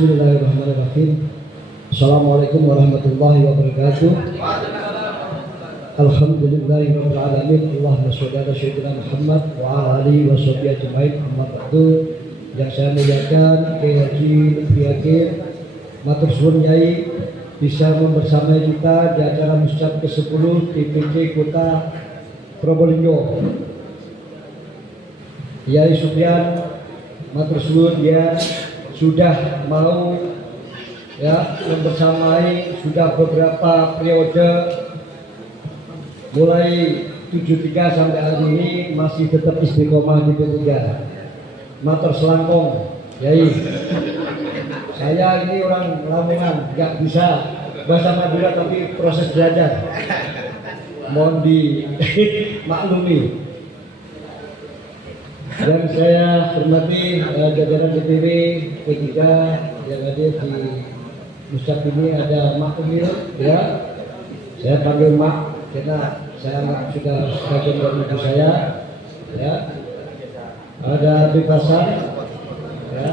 Bismillahirrahmanirrahim. Assalamualaikum warahmatullahi wabarakatuh. Alhamdulillahirabbil alamin. Allahumma sholli ala sayyidina Muhammad wa ala alihi washabihi ajmain. Amma ba'du. Yang saya muliakan Kiai Haji Lutfi Hakim, matur suwun Yai bisa membersamai kita di acara Muscab ke-10 DPC Kota Probolinggo. Yai Sufyan, matur suwun ya sudah mau membersamai sudah beberapa periode mulai 73 sampai hari ini masih tetap istiqomah di P3. Matur selangkong Yai. Saya ini orang Lamongan, nggak bisa bahasa Madura tapi proses belajar. Mohon dimaklumi. Dan saya hormati jajaran DPW P3 yang hadir di Muscab ini. Ada Mak Umil, ya. Saya panggil Mak karena saya sudah sebagian dari ibu saya, ya. Ada Bipasan, ya.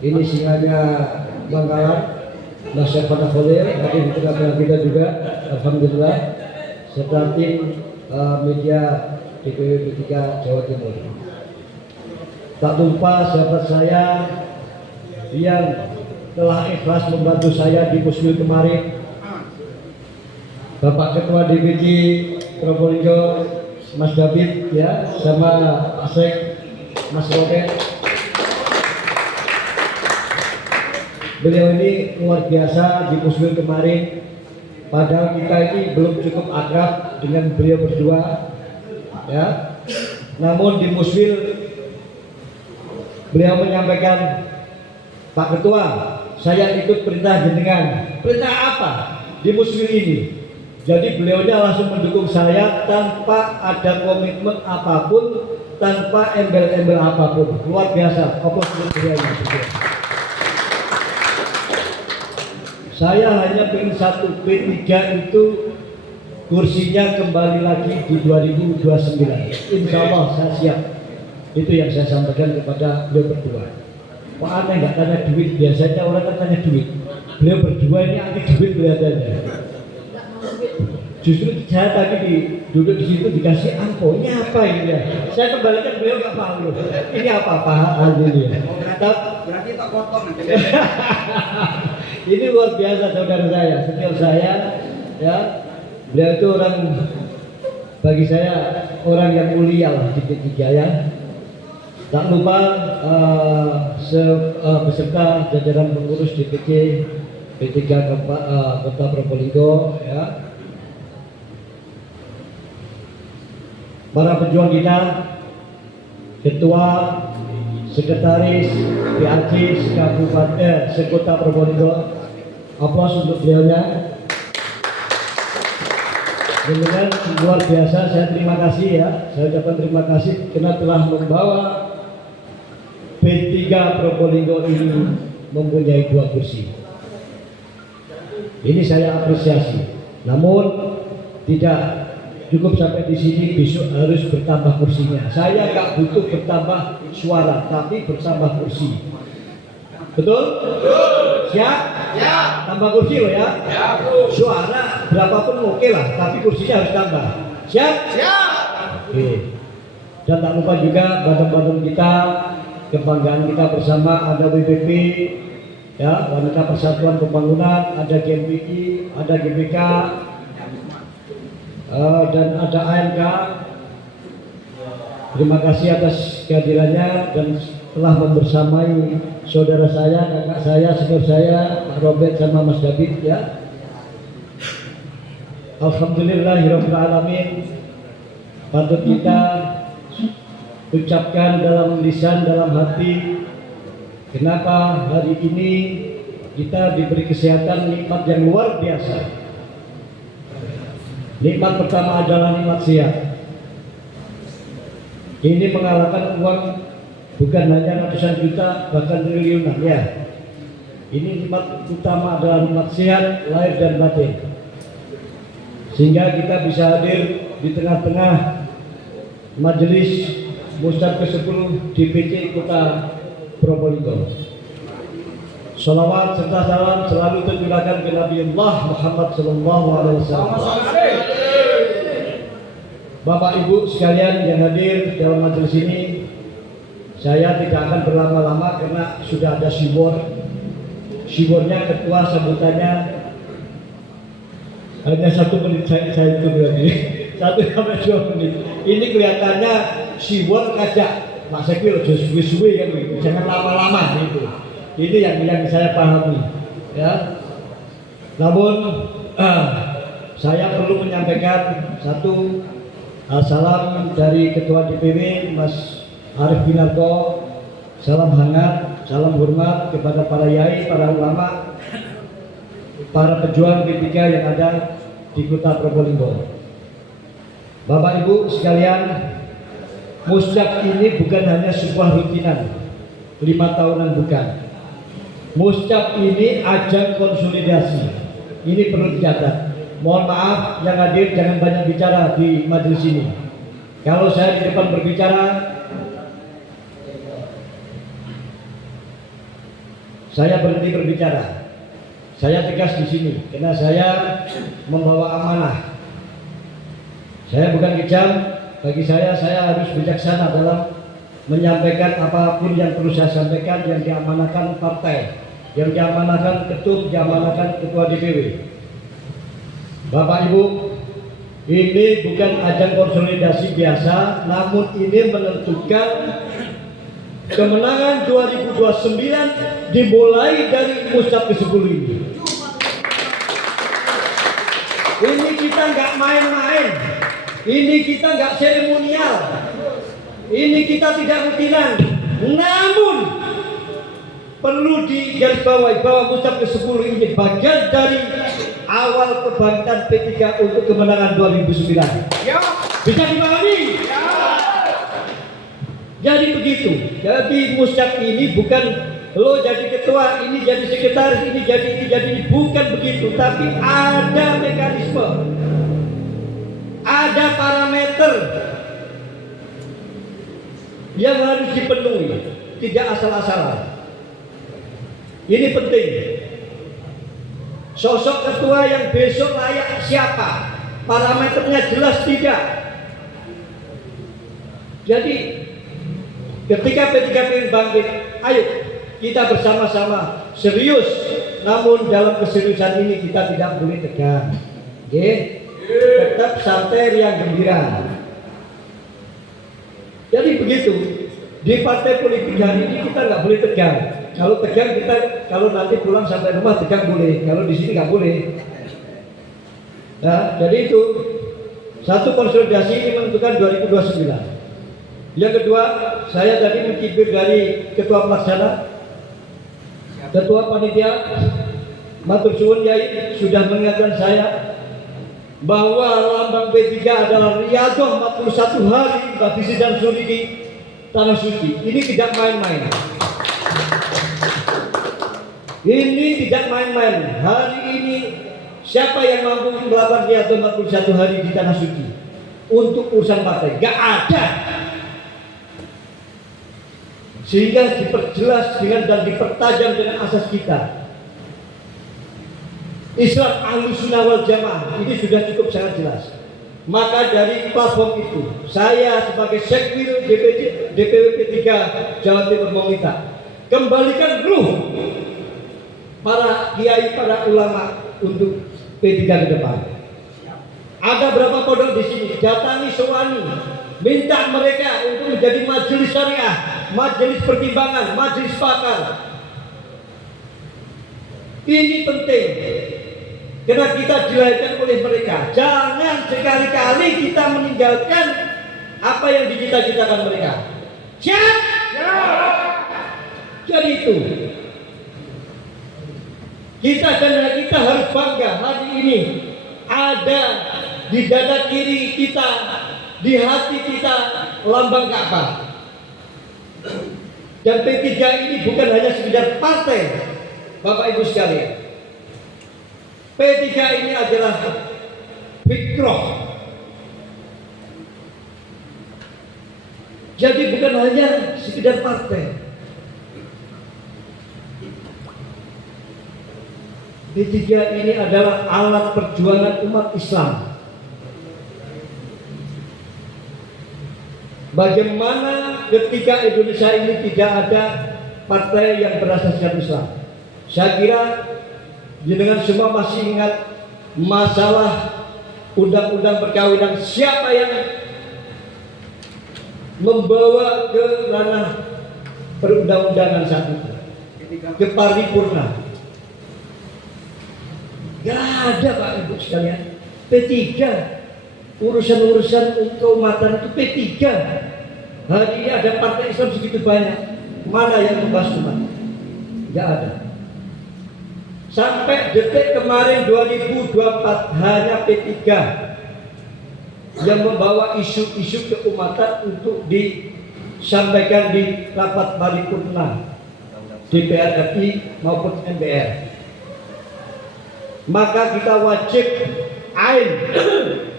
Ini singanya Bangkalan, Nasir Fatah Khalil, hadir di tengah-tengah kita juga, alhamdulillah. Serta tim media DPW P3 Jawa Timur. Tak lupa sahabat saya yang telah ikhlas membantu saya di Muslim kemarin, Bapak Ketua DPC Probolinggo Mas David, ya, sama Asek Mas Robert. Beliau ini luar biasa di Muslim kemarin. Padahal kita ini belum cukup akrab dengan beliau berdua, ya. Namun di Muslim beliau menyampaikan, Pak Ketua, saya ikut perintah jenengan. Perintah apa di Muslim ini? Jadi beliaunya langsung mendukung saya tanpa ada komitmen apapun, tanpa embel-embel apapun. Luar biasa. Beliau. Saya hanya ingin satu, P3 itu kursinya kembali lagi di 2029. Insya Allah saya siap. Itu yang saya sampaikan kepada beliau berdua. Kok aneh nggak tanya duit? Biasanya orang kan tanya duit. Beliau berdua ini anti duit kelihatannya. Justru saya tadi duduk di situ dikasih angpau. Ini apa ini ya? Saya kembalikan, beliau nggak paham loh. Ini apa hal ini? Berarti tak potong. Ini luar biasa saudara saya, senior saya, ya. Beliau itu orang, bagi saya orang yang mulia lah di P3 ya. Tak lupa beserta jajaran pengurus DPC P3 Kota Probolinggo, ya. Para pejuang kita, ketua, sekretaris PAC Sekota Probolinggo, aplaus untuk beliaunya. Dengan luar biasa, saya terima kasih ya. Saya ucapkan terima kasih karena telah membawa P3 Probolinggo ini mempunyai 2 kursi. Ini saya apresiasi. Namun tidak cukup sampai di sini, besok harus bertambah kursinya. Saya nggak butuh bertambah suara, tapi bertambah kursi. Betul? Siap? Ya. Tambah kursi loh ya. Suara berapapun oke lah, tapi kursinya harus tambah. Siap? Siap. Oke. Dan tak lupa juga badan-badan kita, kebanggaan kita bersama, ada WPP, ya, Wanita Persatuan Pembangunan, ada GMPI, ada GBK, dan ada AMK. Terima kasih atas kehadirannya dan telah membersamai saudara saya, kakak saya, senior saya, Pak Robert sama Mas David, ya. Alhamdulillahirabbil alamin. Patut kita ucapkan dalam lisan, dalam hati, kenapa hari ini kita diberi kesehatan, nikmat yang luar biasa. Nikmat pertama adalah nikmat sehat. Ini mengalahkan uang bukan hanya ratusan juta, bahkan triliunan, ya. Ini nikmat utama adalah nikmat sehat lahir dan batin. Sehingga kita bisa hadir di tengah-tengah majelis Muscab ke-10 DPC Kota Probolinggo. Salawat serta salam selalu tercurahkan ke Nabi Allah Muhammad Sallallahu Alaihi Wasallam. Bapak Ibu sekalian yang hadir dalam majelis ini, saya tidak akan berlama-lama karena sudah ada sibornya ketua sambutannya hanya 1 menit saya itu berarti 1 sampai 2 menit. Ini kelihatannya sibor kajak Pak Sekil suwe-suwe kan gitu. Jangan lama-lama gitu. Ini yang saya pahami ya. Namun saya perlu menyampaikan satu salam dari Ketua DPW Mas Arief Winarko. Salam hangat, salam hormat kepada para yai, para ulama, para pejuang P3 yang ada di Kota Probolinggo. Bapak Ibu sekalian, Muscap ini bukan hanya sebuah rutinan 5 tahunan, bukan. Muscap ini ajang konsolidasi. Ini perlu dicatat. Mohon maaf yang hadir jangan banyak bicara di majelis ini. Kalau saya di depan berbicara, saya berhenti berbicara. Saya tegas di sini karena saya membawa amanah. Saya bukan kejam. Bagi saya harus bijaksana dalam menyampaikan apapun yang perlu saya sampaikan, yang diamanahkan partai, yang diamanahkan ketum, diamanahkan ketua DPW. Bapak Ibu, ini bukan ajang konsolidasi biasa, namun ini menentukan kemenangan 2029 dimulai dari Muscap ke-10 ini. Ini kita nggak main-main, ini kita nggak seremonial, ini kita tidak rutinan. Namun perlu digarisbawahi bahwa Muscap ke-10 ini bagian dari awal kebangkitan P3 untuk kemenangan 2009. Ya. Bisa dipahami? Ya. Jadi begitu. Jadi Muscap ini bukan lo jadi ketua, ini jadi sekretaris, ini jadi bukan begitu, tapi ada mekanisme, ada parameter yang harus dipenuhi, tidak asal-asalan. Ini penting. Sosok ketua yang besok layak siapa? Parameternya jelas tidak. Jadi ketika P3 bangkit, ayo kita bersama-sama serius. Namun dalam keseriusan ini kita tidak boleh tegang. Tetap santai, riang gembira. Jadi begitu. Di partai politik hari ini kita nggak boleh tegang. Kalau tegang kita, kalau nanti pulang sampai rumah tegang boleh. Kalau di sini nggak boleh. Nah, jadi itu satu konsolidasi ini menentukan 2029. Yang kedua, saya tadi mencibir dari ketua pelaksana, ketua panitia, matur suwun Yai sudah mengingatkan saya bahwa lambang P3 adalah Riyadhah 41 hari bagi sidang suri di Tanah Suci. Ini tidak main-main. Ini tidak main-main. Hari ini siapa yang mampu melakukan Riyadhah 41 hari di Tanah Suci untuk urusan partai? Gak ada. Sehingga diperjelas dengan dan dipertajam dengan asas kita. Islam Ahlus Sunnah wal Jamaah ini sudah cukup sangat jelas. Maka dari platform itu, saya sebagai Sekwil DPW P3 Jawa Timur meminta kembalikan ruh para kiai, para ulama untuk P3 ke depan. Ada berapa pondok di sini? Datangi sewani, minta mereka untuk menjadi majelis syariah, majelis pertimbangan, majelis pakar. Ini penting. Karena kita dilahirkan oleh mereka. Jangan sekali-kali kita meninggalkan apa yang dicita-citakan mereka. Siap? Ya. Jadi itu. Kita harus bangga hari ini ada di dada kiri kita, di hati kita lambang Ka'bah. Dan P3 ini bukan hanya sekedar partai, Bapak Ibu sekalian. P3 ini adalah fikroh. Jadi bukan hanya sekedar partai. P3 ini adalah alat perjuangan umat Islam. Bagaimana ketika Indonesia ini tidak ada partai yang berasaskan Islam? Saya kira dengan semua masih ingat masalah undang-undang perkawinan. Siapa yang membawa ke ranah perundang-undangan saat itu? Ke paripurna. Gak ada Pak Ibu sekalian. P3 urusan-urusan keumatan itu P3. Hari ini ada partai Islam segitu banyak. Mana yang membahas umat? Gak ada. Sampai detik kemarin 2024 hanya P3 yang membawa isu-isu keumatan untuk disampaikan di rapat paripurna DPR RI maupun MPR. Maka kita wajib ain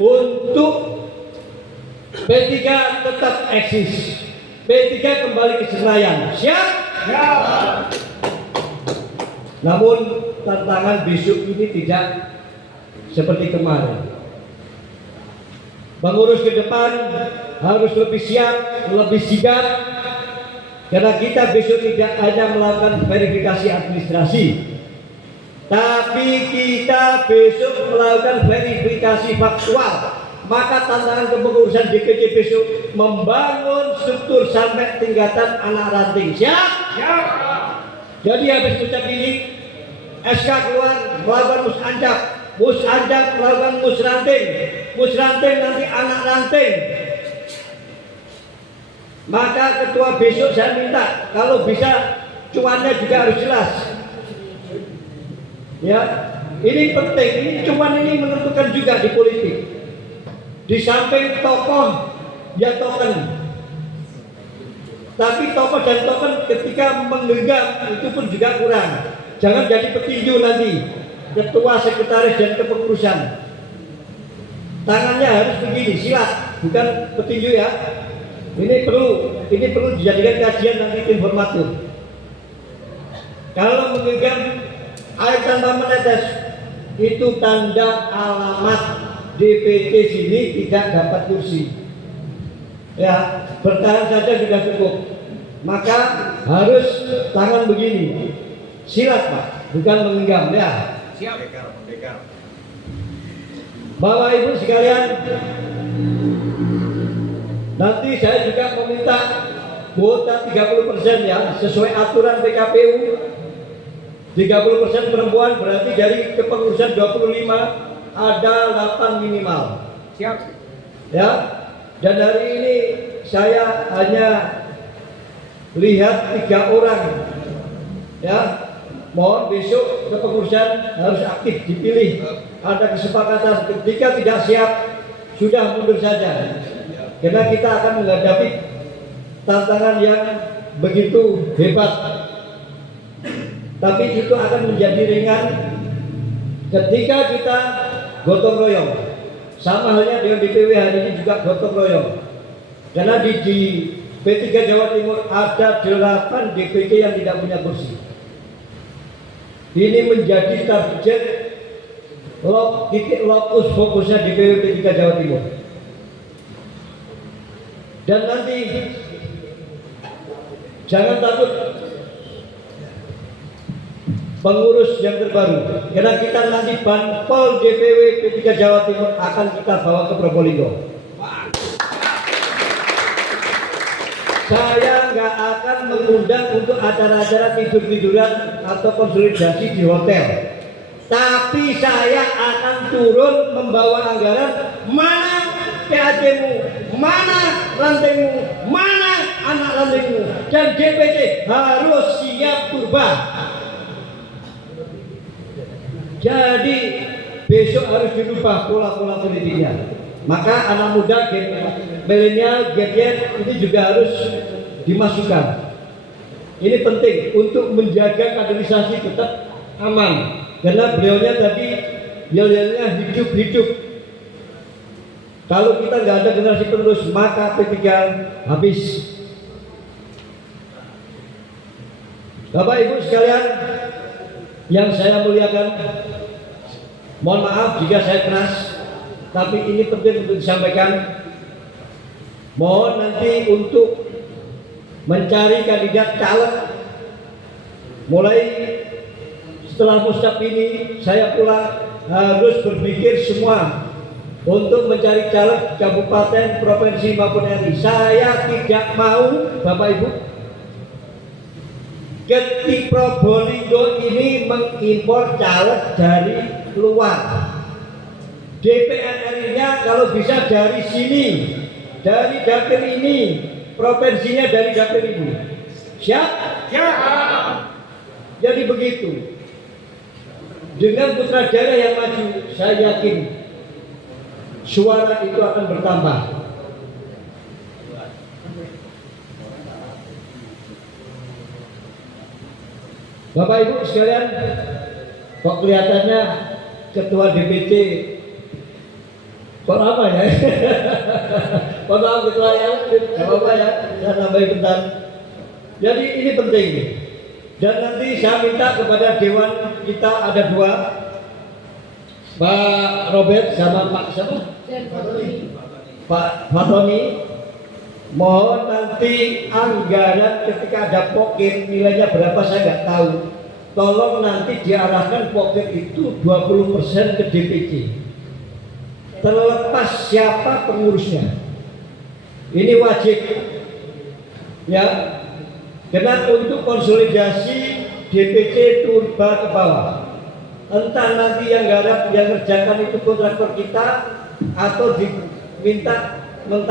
untuk P3 tetap eksis. P3 kembali ke Senayan. Siap? Siap. Namun tantangan besok ini tidak seperti kemarin. Mengurus ke depan harus lebih siap, lebih sigap. Karena kita besok tidak hanya melakukan verifikasi administrasi, tapi kita besok melakukan verifikasi faktual. Maka tantangan kepengurusan DPC besok membangun struktur sampai tingkatan anak ranting. Siap? Siap. Jadi habis ucap ini, SK keluar melakukan musanjak melakukan musranting nanti anak ranting. Maka ketua besok saya minta kalau bisa cuannya juga harus jelas. Ya, ini penting. Ini cuan ini menentukan juga di politik. Di samping tokoh ya token. Tapi tokoh dan token ketika menggenggam itu pun juga kurang. Jangan jadi petinju nanti, ketua, sekretaris dan kepengurusan. Tangannya harus begini, silat, bukan petinju ya. Ini perlu dijadikan kajian nanti tim formatur. Kalau menggenggam air tanpa menetes itu tanda alamat DPC sini tidak dapat kursi. Ya, bertahan saja sudah cukup. Maka harus tangan begini. Silat Pak, bukan menggenggam ya. Siap. Bapak Ibu sekalian, nanti saya juga meminta kuota 30% ya, sesuai aturan PKPU. 30% perempuan berarti dari kepengurusan 25 ada 8 minimal. Siap. Ya. Dan hari ini saya hanya lihat 3 orang. Ya. Mohon besok kepengurusan harus aktif dipilih. Ada kesepakatan ketika tidak siap sudah mundur saja. Karena kita akan menghadapi tantangan yang begitu hebat. Tapi itu akan menjadi ringan ketika kita gotong royong. Sama halnya dengan DPW hari ini juga gotong royong. Karena di P3 Jawa Timur ada 8 DPC yang tidak punya kursi. Ini menjadi target titik lokus fokusnya DPW P3 Jawa Timur. Dan nanti jangan takut pengurus yang terbaru, karena kita nanti Banpol DPW P3 Jawa Timur akan kita bawa ke Probolinggo. Saya nggak akan mengundang untuk acara-acara tidur-tiduran atau konsolidasi di hotel, tapi saya akan turun membawa anggaran. Mana PAD-mu, mana rantingmu, mana anak rantingmu, dan DPC harus siap purba. Jadi besok harus dirubah pola-pola politiknya. Maka anak muda, milenial, Gen Z ini juga harus dimasukkan. Ini penting untuk menjaga kaderisasi tetap aman. Karena beliaunya tadi yel-yelnya hidup-hidup. Kalau kita nggak ada generasi penerus, maka P3 habis. Bapak Ibu sekalian, Yang saya muliakan, mohon maaf jika saya keras, tapi ini penting untuk disampaikan. Mohon nanti untuk mencari kandidat caleg, mulai setelah Muskap ini saya pula harus berpikir semua untuk mencari caleg kabupaten, provinsi maupun RI. Saya tidak mau, Bapak Ibu, ketika Probolinggo ini mengimpor caleg dari luar. DPR RI-nya kalau bisa dari sini, dari dapil ini, provinsinya dari dapil ini. Siap? Siap. Jadi begitu. Dengan putra daerah yang maju, saya yakin suara itu akan bertambah. Bapak Ibu sekalian, kok kelihatannya ketua DPC kok apa ya? Kok maaf ketua ya, apa ya? Saya nambahin bentar. Jadi ini penting. Dan nanti saya minta kepada dewan kita ada dua, Pak Robert sama Pak siapa? Pak Fatoni. Mohon nanti anggaran ketika ada pocket nilainya berapa saya nggak tahu. Tolong nanti diarahkan pocket itu 20% ke DPC. Terlepas siapa pengurusnya. Ini wajib. Ya. Karena untuk konsolidasi DPC turba ke bawah. Entah nanti yang garap yang ngerjakan itu kontraktor kita atau diminta mentah